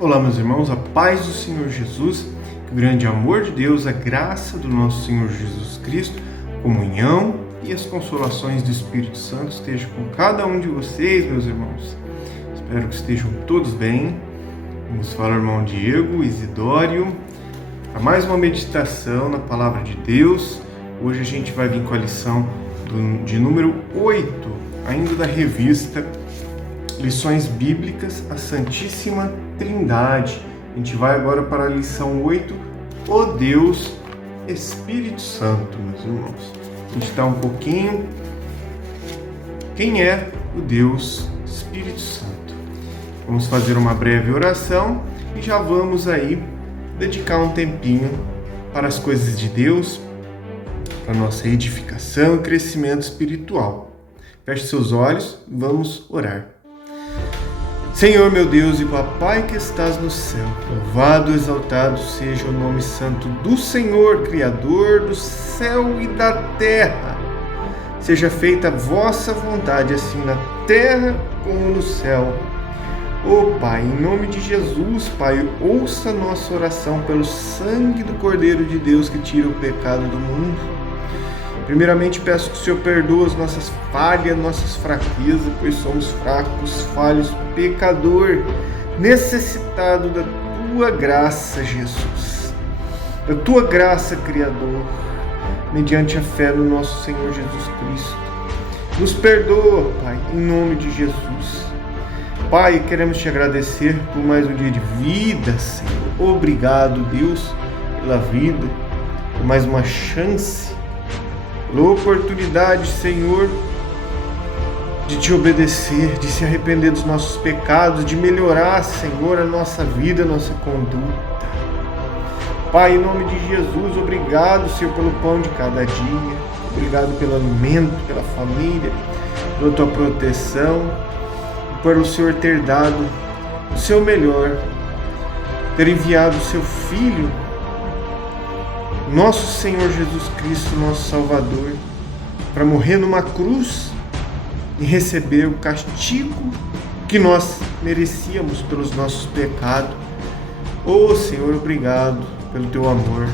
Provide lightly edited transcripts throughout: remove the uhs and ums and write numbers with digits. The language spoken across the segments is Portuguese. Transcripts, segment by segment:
Olá, meus irmãos, a paz do Senhor Jesus, que o grande amor de Deus, a graça do nosso Senhor Jesus Cristo, comunhão e as consolações do Espírito Santo estejam com cada um de vocês, meus irmãos. Espero que estejam todos bem. Vamos falar, irmão Diego, Isidório, para mais uma meditação na Palavra de Deus. Hoje a gente vai vir com a lição de número 8, ainda da revista Lições Bíblicas, a Santíssima Trindade. A gente vai agora para a lição 8, o Deus Espírito Santo, meus irmãos. A gente está um pouquinho... Quem é o Deus Espírito Santo? Vamos fazer uma breve oração e já vamos aí dedicar um tempinho para as coisas de Deus, para a nossa edificação e crescimento espiritual. Feche seus olhos e vamos orar. Senhor, meu Deus e Papai que estás no céu, louvado e exaltado seja o nome santo do Senhor, Criador do céu e da terra. Seja feita a vossa vontade, assim na terra como no céu. Ó Pai, em nome de Jesus, Pai, ouça nossa oração pelo sangue do Cordeiro de Deus que tira o pecado do mundo. Primeiramente, peço que o Senhor perdoe as nossas falhas, nossas fraquezas, pois somos fracos, falhos, pecador, necessitado da Tua graça, Jesus. Da Tua graça, Criador, mediante a fé no nosso Senhor Jesus Cristo. Nos perdoa, Pai, em nome de Jesus. Pai, queremos Te agradecer por mais um dia de vida, Senhor. Obrigado, Deus, pela vida, por mais uma chance, pela oportunidade, Senhor, de Te obedecer, de se arrepender dos nossos pecados, de melhorar, Senhor, a nossa vida, a nossa conduta. Pai, em nome de Jesus, obrigado, Senhor, pelo pão de cada dia, obrigado pelo alimento, pela família, pela Tua proteção, por o Senhor ter dado o Seu melhor, ter enviado o Seu Filho, nosso Senhor Jesus Cristo, nosso Salvador, para morrer numa cruz e receber o castigo que nós merecíamos pelos nossos pecados. Oh, Senhor, obrigado pelo Teu amor.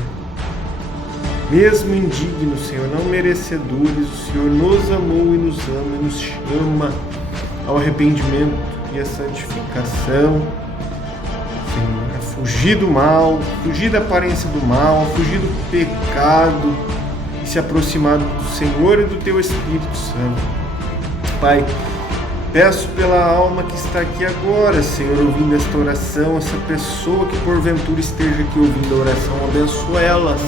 Mesmo indignos, Senhor, não merecedores, o Senhor nos amou e nos ama e nos chama ao arrependimento e à santificação. Senhor, a fugir do mal, fugir da aparência do mal, a fugir do pecado e se aproximar do Senhor e do Teu Espírito Santo. Pai, peço pela alma que está aqui agora, Senhor, ouvindo esta oração, essa pessoa que porventura esteja aqui ouvindo a oração, abençoa elas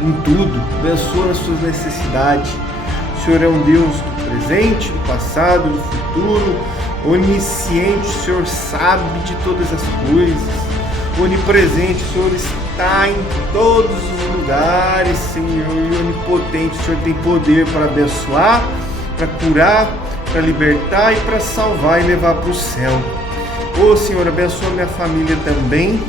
em tudo, abençoa as suas necessidades. O Senhor é um Deus do presente, do passado, do futuro, onisciente, o Senhor sabe de todas as coisas, onipresente, o Senhor está em todos os lugares, Senhor, e onipotente, o Senhor tem poder para abençoar, para curar, para libertar e para salvar e levar para o céu. Ô Senhor, abençoa minha família também,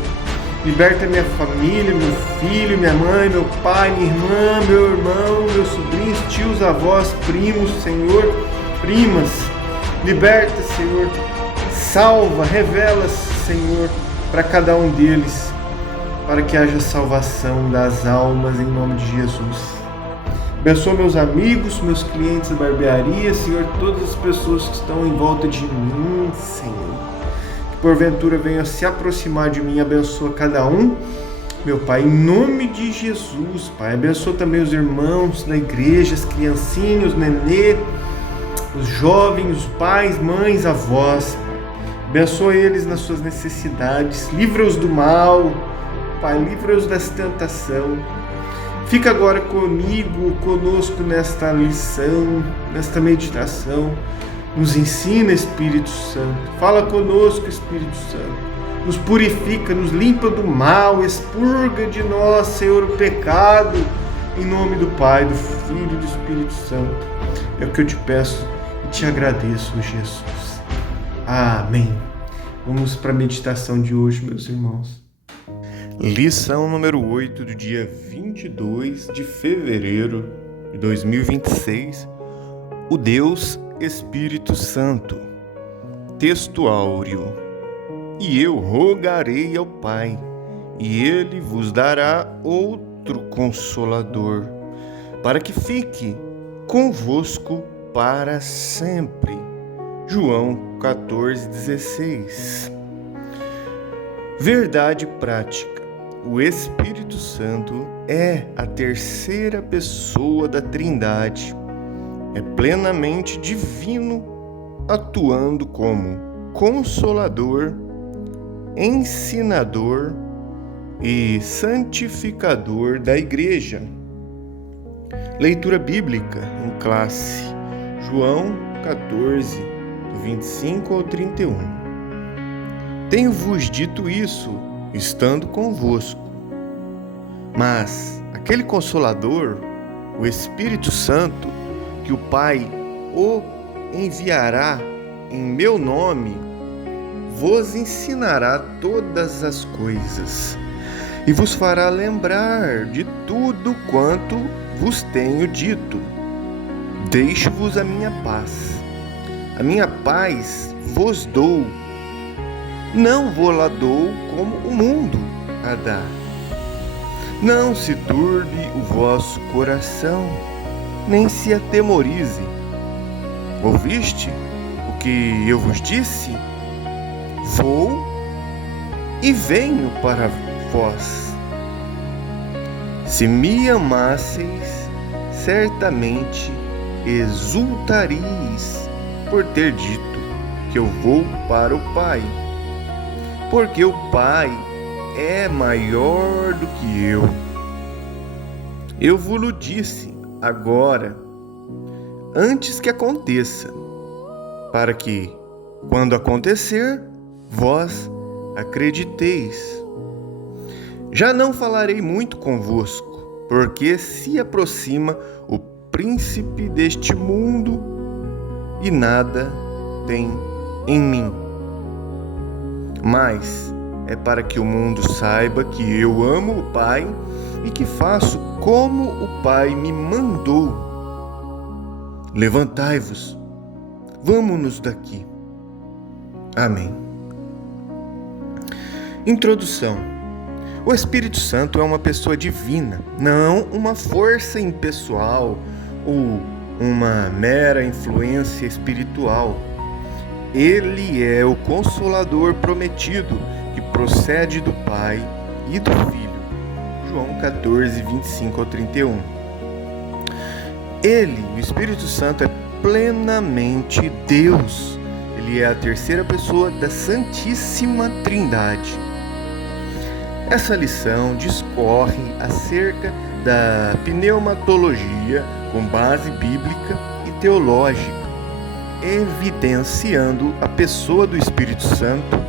liberta minha família, meu filho, minha mãe, meu pai, minha irmã, meu irmão, meus sobrinhos, tios, avós, primos, Senhor, primas. Liberta, Senhor, salva, revela, Senhor, para cada um deles, para que haja salvação das almas em nome de Jesus. Abençoa meus amigos, meus clientes da barbearia, Senhor, todas as pessoas que estão em volta de mim, Senhor, que porventura venham se aproximar de mim, abençoa cada um, meu Pai, em nome de Jesus, Pai. Abençoa também os irmãos da igreja, as criancinhas, os nenê, os jovens, os pais, mães, avós, Pai. Abençoa eles nas suas necessidades, livra-os do mal, Pai, livra-os dessa tentação. Fica agora conosco nesta lição, nesta meditação. Nos ensina, Espírito Santo. Fala conosco, Espírito Santo. Nos purifica, nos limpa do mal, expurga de nós, Senhor, o pecado. Em nome do Pai, do Filho e do Espírito Santo. É o que eu te peço e te agradeço, Jesus. Amém. Vamos para a meditação de hoje, meus irmãos. Lição número 8 do dia 22 de fevereiro de 2026. O Deus Espírito Santo. Texto áureo. E eu rogarei ao Pai, e ele vos dará outro Consolador, para que fique convosco para sempre. João 14,16. Verdade prática. O Espírito Santo é a terceira pessoa da Trindade. É plenamente divino, atuando como Consolador, Ensinador e Santificador da Igreja. Leitura bíblica em classe. João 14, do 25 ao 31. Tenho-vos dito isso, estando convosco. Mas aquele Consolador, o Espírito Santo, que o Pai o enviará em meu nome, vos ensinará todas as coisas e vos fará lembrar de tudo quanto vos tenho dito. Deixo-vos a minha paz. A minha paz vos dou. Não vou-la dou como o mundo a dá. Não se turbe o vosso coração, nem se atemorize. Ouviste o que eu vos disse? Vou e venho para vós. Se me amasseis, certamente exultareis por ter dito que eu vou para o Pai, porque o Pai é maior do que eu. Eu vos-lo disse agora, antes que aconteça, para que, quando acontecer, vós acrediteis. Já não falarei muito convosco, porque se aproxima o príncipe deste mundo e nada tem em mim. Mas é para que o mundo saiba que eu amo o Pai e que faço como o Pai me mandou. Levantai-vos, vamo-nos daqui. Amém. Introdução. O Espírito Santo é uma pessoa divina, não uma força impessoal ou uma mera influência espiritual. Ele é o Consolador prometido que procede do Pai e do Filho. João 14, 25 ao 31. Ele, o Espírito Santo, é plenamente Deus. Ele é a terceira pessoa da Santíssima Trindade. Essa lição discorre acerca da pneumatologia com base bíblica e teológica, evidenciando a pessoa do Espírito Santo,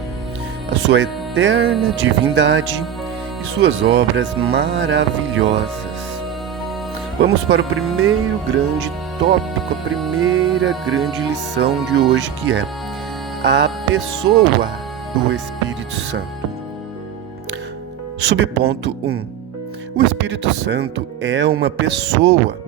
a sua eterna divindade e suas obras maravilhosas. Vamos para o primeiro grande tópico, a primeira grande lição de hoje, que é a pessoa do Espírito Santo. Subponto 1. O Espírito Santo é uma pessoa.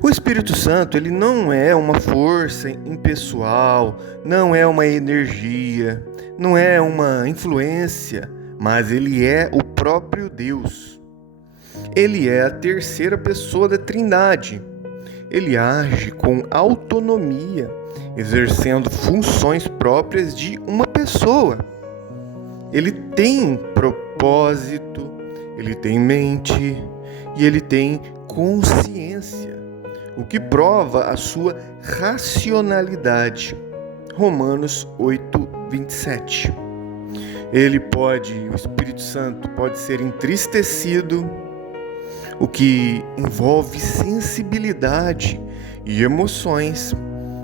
O Espírito Santo, ele não é uma força impessoal, não é uma energia, não é uma influência, mas ele é o próprio Deus. Ele é a terceira pessoa da Trindade. Ele age com autonomia, exercendo funções próprias de uma pessoa. Ele tem propósito, ele tem mente e ele tem consciência, o que prova a sua racionalidade. Romanos 8, 27. O Espírito Santo pode ser entristecido, o que envolve sensibilidade e emoções,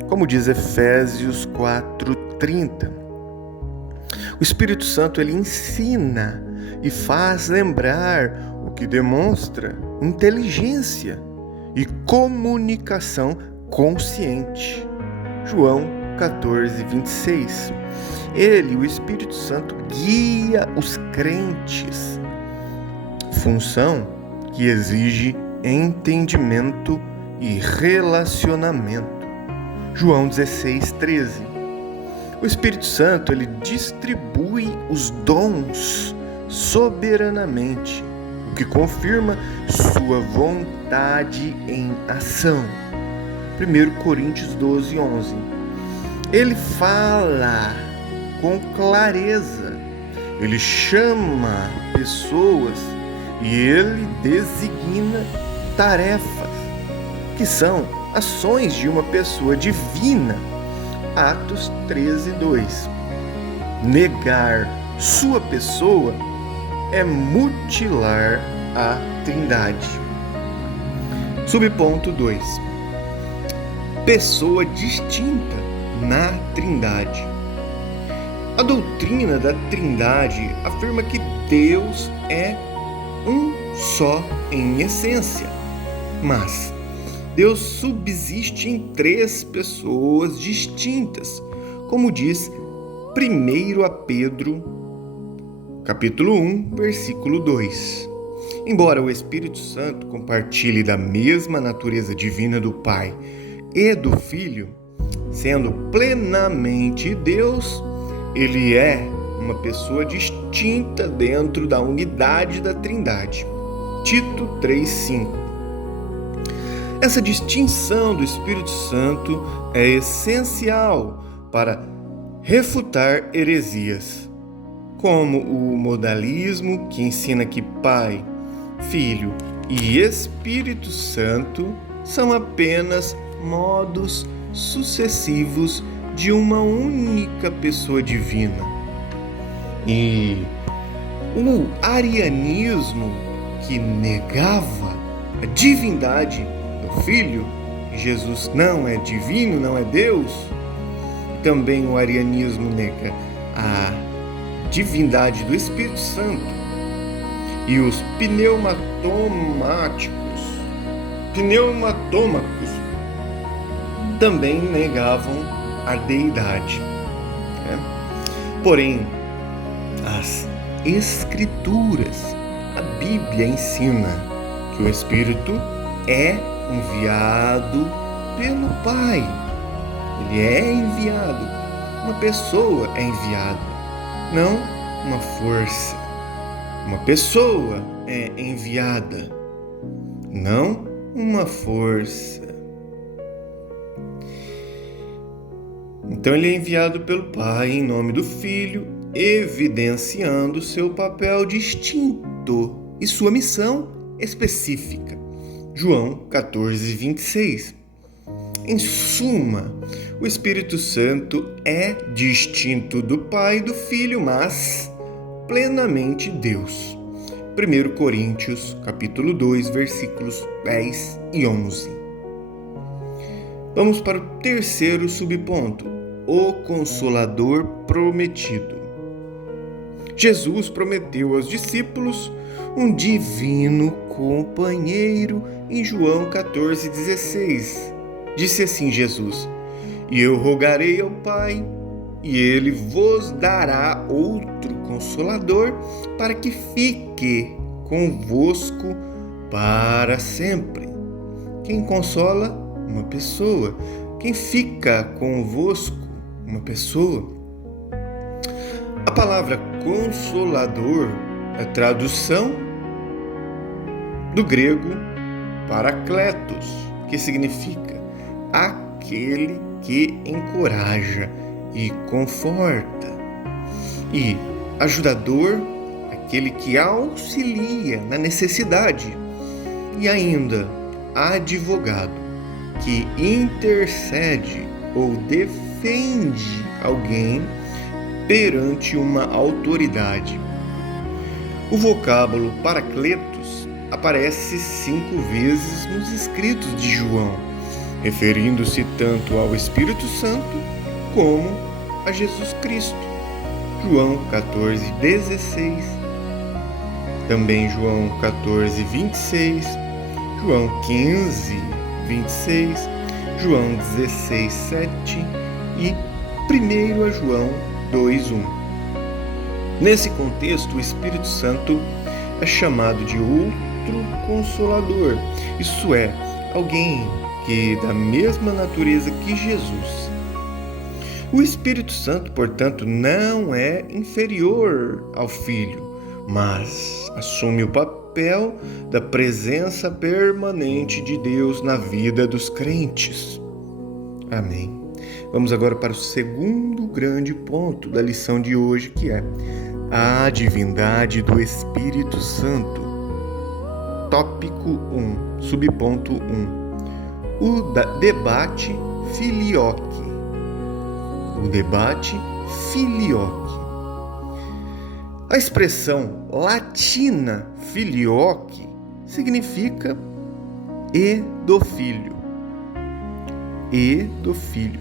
como diz Efésios 4:30. O Espírito Santo, ele ensina e faz lembrar, o que demonstra inteligência e comunicação consciente. João 14, 26. Ele, o Espírito Santo, guia os crentes, função que exige entendimento e relacionamento. João 16, 13. O Espírito Santo, ele distribui os dons soberanamente, o que confirma sua vontade em ação. 1 Coríntios 12, 11. Ele fala com clareza, ele chama pessoas e ele designa tarefas, que são ações de uma pessoa divina. Atos 13, 2. Negar sua pessoa é mutilar a Trindade. Subponto 2. Pessoa distinta na Trindade. A doutrina da Trindade afirma que Deus é um só em essência, mas Deus subsiste em 3 pessoas distintas, como diz 1 a Pedro, capítulo 1, versículo 2. Embora o Espírito Santo compartilhe da mesma natureza divina do Pai e do Filho, sendo plenamente Deus, ele é uma pessoa distinta dentro da unidade da Trindade. Tito 3,5. Essa distinção do Espírito Santo é essencial para refutar heresias, como o modalismo, que ensina que Pai, Filho e Espírito Santo são apenas modos sucessivos de uma única pessoa divina. E o arianismo, que negava a divindade do Filho, que Jesus não é divino, não é Deus, também o arianismo nega a divindade do Espírito Santo. E os pneumatômacos também negavam a deidade. Porém, as Escrituras, a Bíblia ensina que o Espírito é enviado pelo Pai. Ele é enviado. Uma pessoa é enviada, não uma força. Uma pessoa é enviada, não uma força. Então ele é enviado pelo Pai em nome do Filho, evidenciando seu papel distinto e sua missão específica. João 14, 26. Em suma, o Espírito Santo é distinto do Pai e do Filho, mas plenamente Deus. 1 Coríntios, capítulo 2, versículos 10 e 11. Vamos para o terceiro subponto, o Consolador prometido. Jesus prometeu aos discípulos um divino companheiro em João 14, 16. Disse assim Jesus: E eu rogarei ao Pai, e ele vos dará outro Consolador, para que fique convosco para sempre. Quem consola? Uma pessoa. Quem fica convosco? Uma pessoa. A palavra Consolador é tradução do grego Parakletos, que significa aquele que encoraja e conforta, e ajudador, aquele que auxilia na necessidade, e ainda advogado, que intercede ou defende alguém perante uma autoridade. O vocábulo Parakletos aparece 5 vezes nos escritos de João, referindo-se tanto ao Espírito Santo como a Jesus Cristo. João 14, 16, também João 14, 26, João 15, 26, João 16, 7 e 1 João 2, 1. Nesse contexto, o Espírito Santo é chamado de outro Consolador, isso é, alguém que é da mesma natureza que Jesus. O Espírito Santo, portanto, não é inferior ao Filho, mas assume o papel da presença permanente de Deus na vida dos crentes. Amém. Vamos agora para o segundo grande ponto da lição de hoje, que é a divindade do Espírito Santo. Tópico 1, subponto 1. O debate filioque. O debate filioque. A expressão latina filioque significa e do filho. E do filho.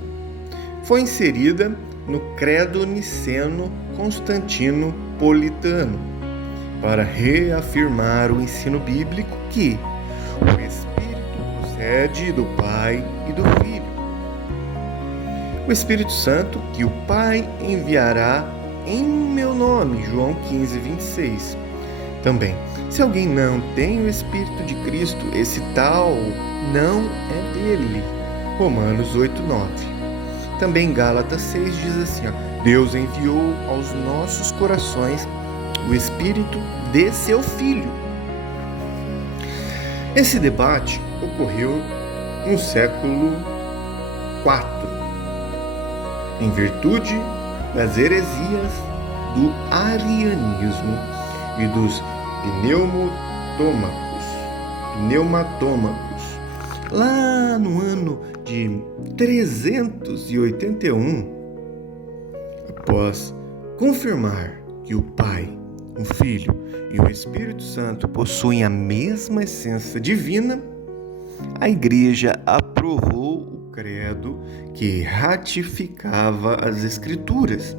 Foi inserida no Credo Niceno-Constantino-Politano para reafirmar o ensino bíblico que o Espírito procede do Pai e do Filho. O Espírito Santo que o Pai enviará em meu nome, João 15, 26. Também, se alguém não tem o Espírito de Cristo, esse tal não é dele, Romanos 8, 9. Também Gálatas 6 diz assim, Deus enviou aos nossos corações o Espírito de seu Filho. Esse debate ocorreu no século IV, em virtude das heresias do arianismo e dos pneumatômacos. Lá no ano de 381, após confirmar que o Pai, o Filho e o Espírito Santo possuem a mesma essência divina, a Igreja aprovou o credo que ratificava as Escrituras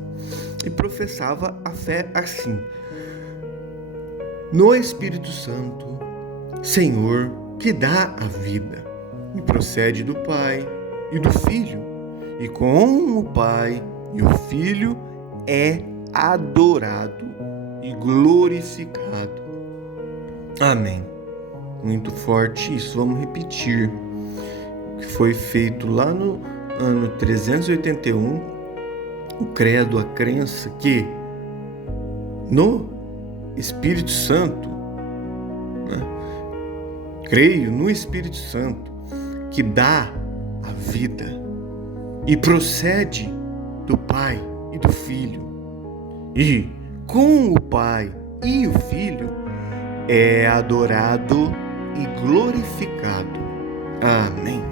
e professava a fé assim: no Espírito Santo, Senhor, que dá a vida, e procede do Pai e do Filho, e com o Pai e o Filho é adorado e glorificado. Amém. Muito forte isso, vamos repetir. O que foi feito lá no ano 381, o credo, a crença que no Espírito Santo, creio no Espírito Santo, que dá a vida e procede do Pai e do Filho, e com o Pai e o Filho é adorado e glorificado. Amém.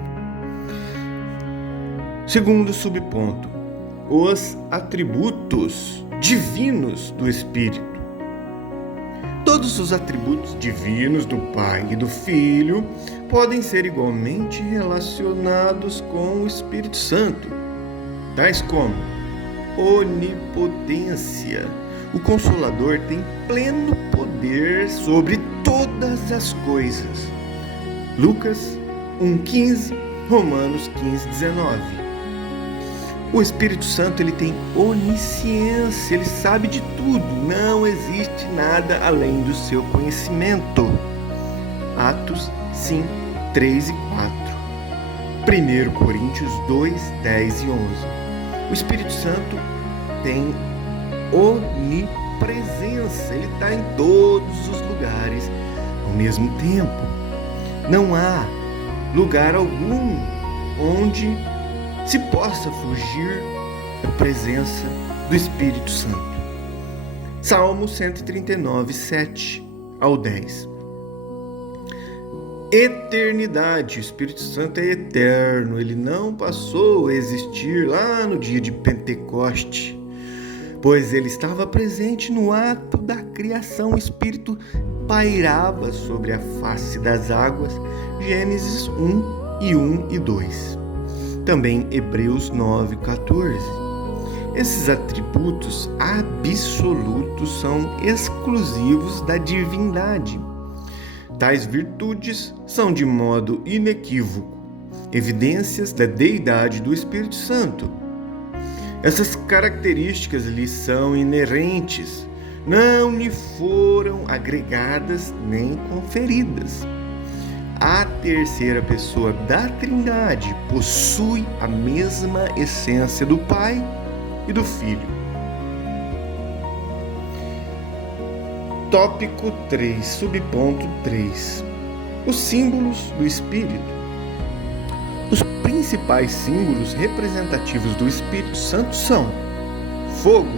Segundo subponto, os atributos divinos do Espírito. Todos os atributos divinos do Pai e do Filho podem ser igualmente relacionados com o Espírito Santo, tais como onipotência. O Consolador tem pleno poder sobre todas as coisas. Lucas 1,15, Romanos 15,19. O Espírito Santo, ele tem onisciência, ele sabe de tudo, não existe nada além do seu conhecimento. Atos 5, 3 e 4. 1 Coríntios 2, 10 e 11. O Espírito Santo tem onipresença, ele está em todos os lugares ao mesmo tempo. Não há lugar algum onde se possa fugir da presença do Espírito Santo. Salmo 139, 7 ao 10. Eternidade. O Espírito Santo é eterno, ele não passou a existir lá no dia de Pentecoste, pois ele estava presente no ato da criação. O Espírito pairava sobre a face das águas. Gênesis 1 e 2. Também Hebreus 9, 14. Esses atributos absolutos são exclusivos da divindade. Tais virtudes são de modo inequívoco evidências da deidade do Espírito Santo. Essas características lhe são inerentes, não lhe foram agregadas nem conferidas. a terceira pessoa da Trindade possui a mesma essência do Pai e do Filho. Tópico 3, subponto 3. Os símbolos do Espírito. Os principais símbolos representativos do Espírito Santo são fogo,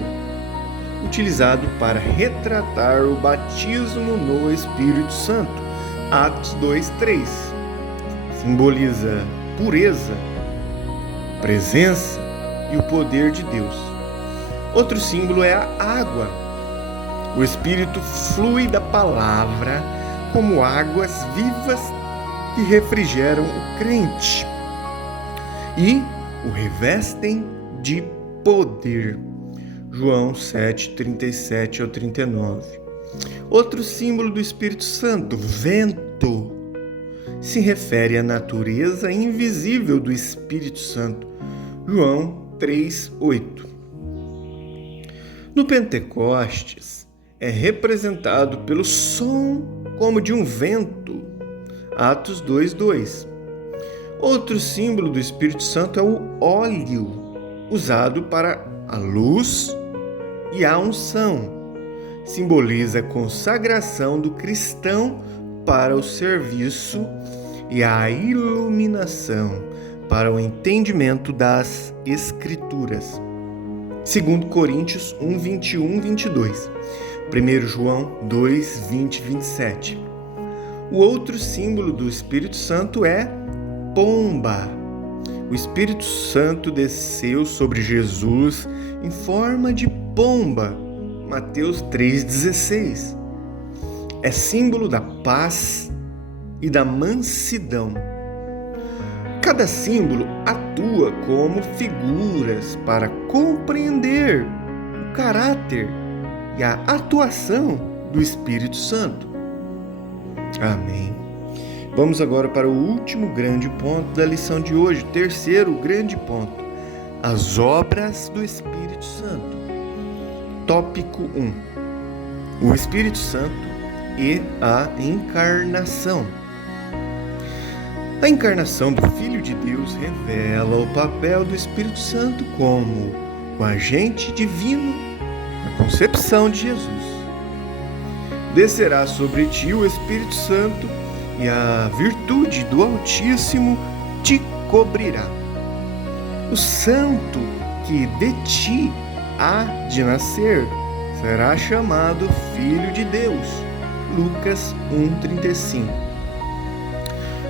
utilizado para retratar o batismo no Espírito Santo, Atos 2:3. Simboliza pureza, presença e o poder de Deus. Outro símbolo é a água. O Espírito flui da palavra como águas vivas que refrigeram o crente e o revestem de poder. João 7:37 ao 39. Outro símbolo do Espírito Santo, vento, se refere à natureza invisível do Espírito Santo. João 3:8. No Pentecostes, é representado pelo som como de um vento. Atos 2:2. Outro símbolo do Espírito Santo é o óleo, usado para a luz e a unção. Simboliza a consagração do cristão para o serviço e a iluminação para o entendimento das Escrituras. 2 Coríntios 1:21-22. 1 João 2:20-27. O outro símbolo do Espírito Santo é pomba. O Espírito Santo desceu sobre Jesus em forma de pomba. Mateus 3:16. É símbolo da paz e da mansidão. Cada símbolo atua como figuras para compreender o caráter e a atuação do Espírito Santo. Amém. Vamos agora para o último grande ponto da lição de hoje, terceiro grande ponto: as obras do Espírito Santo. Tópico 1. O Espírito Santo e a encarnação. A encarnação do Filho de Deus revela o papel do Espírito Santo como o agente divino na concepção de Jesus. Descerá sobre ti o Espírito Santo e a virtude do Altíssimo te cobrirá. O santo que de ti há de nascer será chamado Filho de Deus. Lucas 1:35.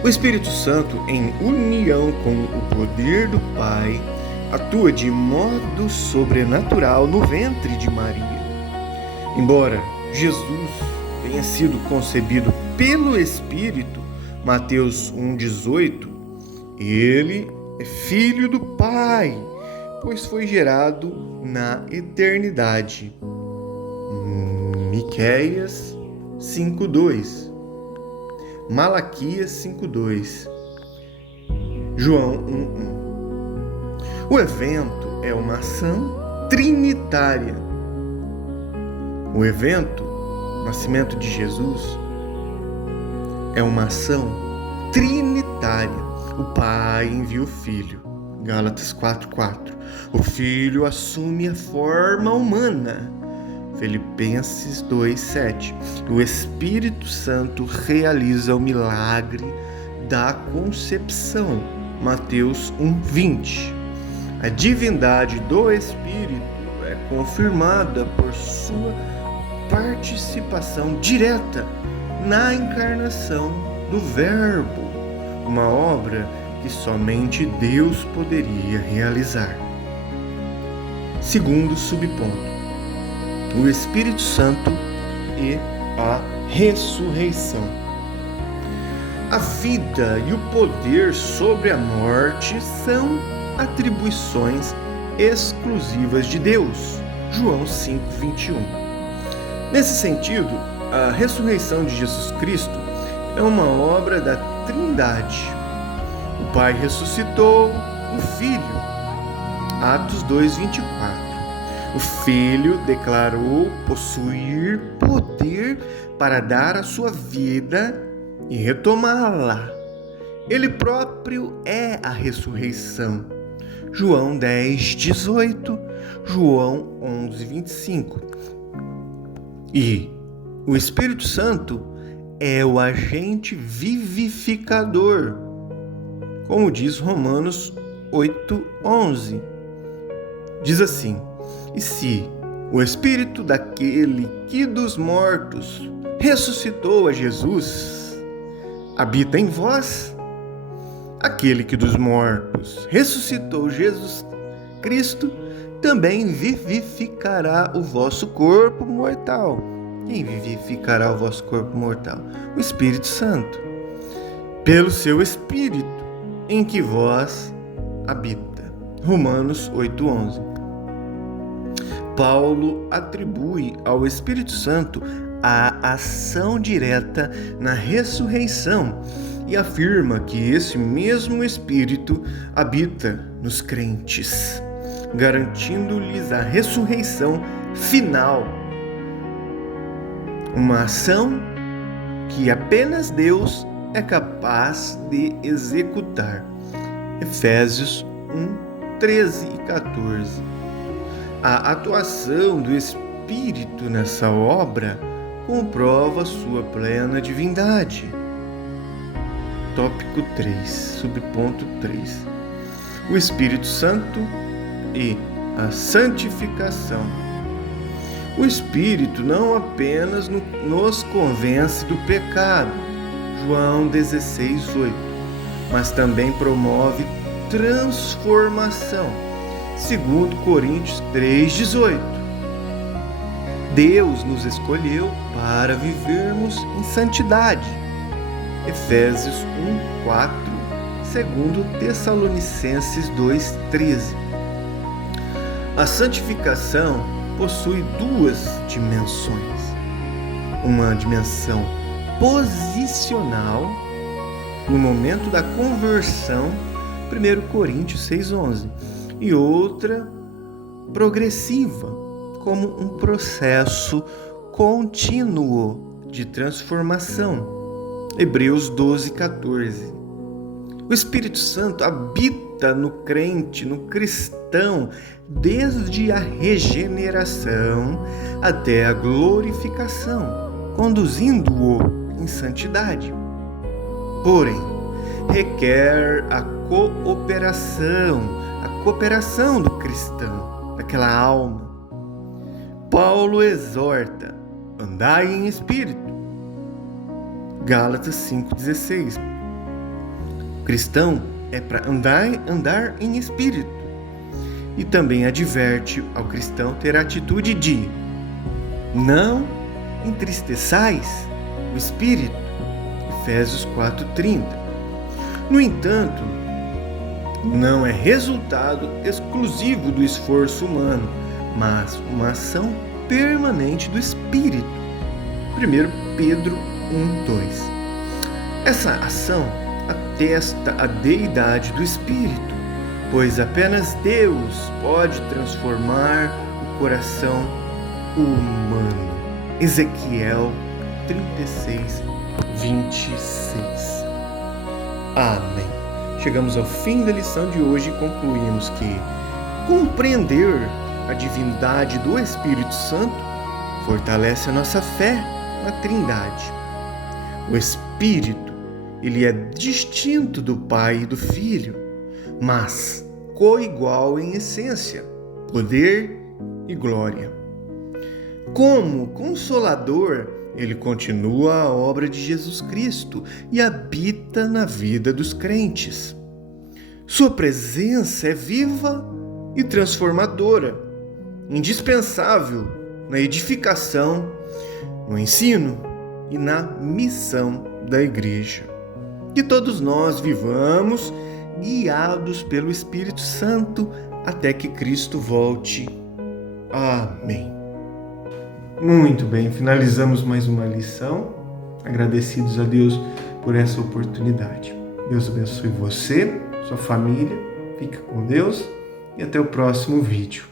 O Espírito Santo, em união com o poder do Pai, atua de modo sobrenatural no ventre de Maria. Embora Jesus tenha sido concebido pelo Espírito, Mateus 1:18, ele é filho do Pai, pois foi gerado na eternidade. Miqueias 5:2. Malaquias 5:2, João 1:1. O evento é uma ação trinitária. O evento, o nascimento de Jesus, é uma ação trinitária. O Pai envia o Filho, Gálatas 4:4. O Filho assume a forma humana, Filipenses 2:7. O Espírito Santo realiza o milagre da concepção, Mateus 1:20. A divindade do Espírito é confirmada por sua participação direta na encarnação do Verbo, uma obra que somente Deus poderia realizar. Segundo subponto: o Espírito Santo e a ressurreição. A vida e o poder sobre a morte são atribuições exclusivas de Deus. João 5:21. Nesse sentido, a ressurreição de Jesus Cristo é uma obra da Trindade. O Pai ressuscitou o Filho. Atos 2:24. O Filho declarou possuir poder para dar a sua vida e retomá-la. Ele próprio é a ressurreição. João 10:18, João 11:25. E o Espírito Santo é o agente vivificador, como diz Romanos 8:11. Diz assim: e se o Espírito daquele que dos mortos ressuscitou a Jesus habita em vós, aquele que dos mortos ressuscitou Jesus Cristo também vivificará o vosso corpo mortal. Quem vivificará o vosso corpo mortal? O Espírito Santo, pelo seu Espírito em que vós habita. Romanos 8:11. Paulo atribui ao Espírito Santo a ação direta na ressurreição e afirma que esse mesmo Espírito habita nos crentes, garantindo-lhes a ressurreição final. Uma ação que apenas Deus é capaz de executar. Efésios 1:13 e 14. A atuação do Espírito nessa obra comprova sua plena divindade. Tópico 3, subponto 3. O Espírito Santo e a santificação. O Espírito não apenas nos convence do pecado, João 16:8, mas também promove transformação, segundo Coríntios 3:18. Deus nos escolheu para vivermos em santidade, Efésios 1:4, segundo Tessalonicenses 2:13. A santificação possui duas dimensões. Uma dimensão posicional, no momento da conversão, 1 Coríntios 6:11, e outra progressiva, como um processo contínuo de transformação, Hebreus 12:14. O Espírito Santo habita no crente, no cristão, desde a regeneração até a glorificação, conduzindo-o em santidade. Porém, requer a cooperação do cristão, daquela alma. Paulo exorta: andai em espírito. Gálatas 5:16. O cristão é para andar em espírito. E também adverte ao cristão ter a atitude de não entristeçais o espírito. Efésios 4:30. No entanto, não é resultado exclusivo do esforço humano, mas uma ação permanente do Espírito. 1 Pedro 1:2. Essa ação atesta a deidade do Espírito, pois apenas Deus pode transformar o coração humano. Ezequiel 36:26. Amém. Chegamos ao fim da lição de hoje e concluímos que compreender a divindade do Espírito Santo fortalece a nossa fé na Trindade. O Espírito, ele é distinto do Pai e do Filho, mas coigual em essência, poder e glória. Como Consolador, ele continua a obra de Jesus Cristo e habita na vida dos crentes. Sua presença é viva e transformadora, indispensável na edificação, no ensino e na missão da Igreja. Que todos nós vivamos guiados pelo Espírito Santo até que Cristo volte. Amém. Muito bem, finalizamos mais uma lição, agradecidos a Deus por essa oportunidade. Deus abençoe você, sua família, fique com Deus e até o próximo vídeo.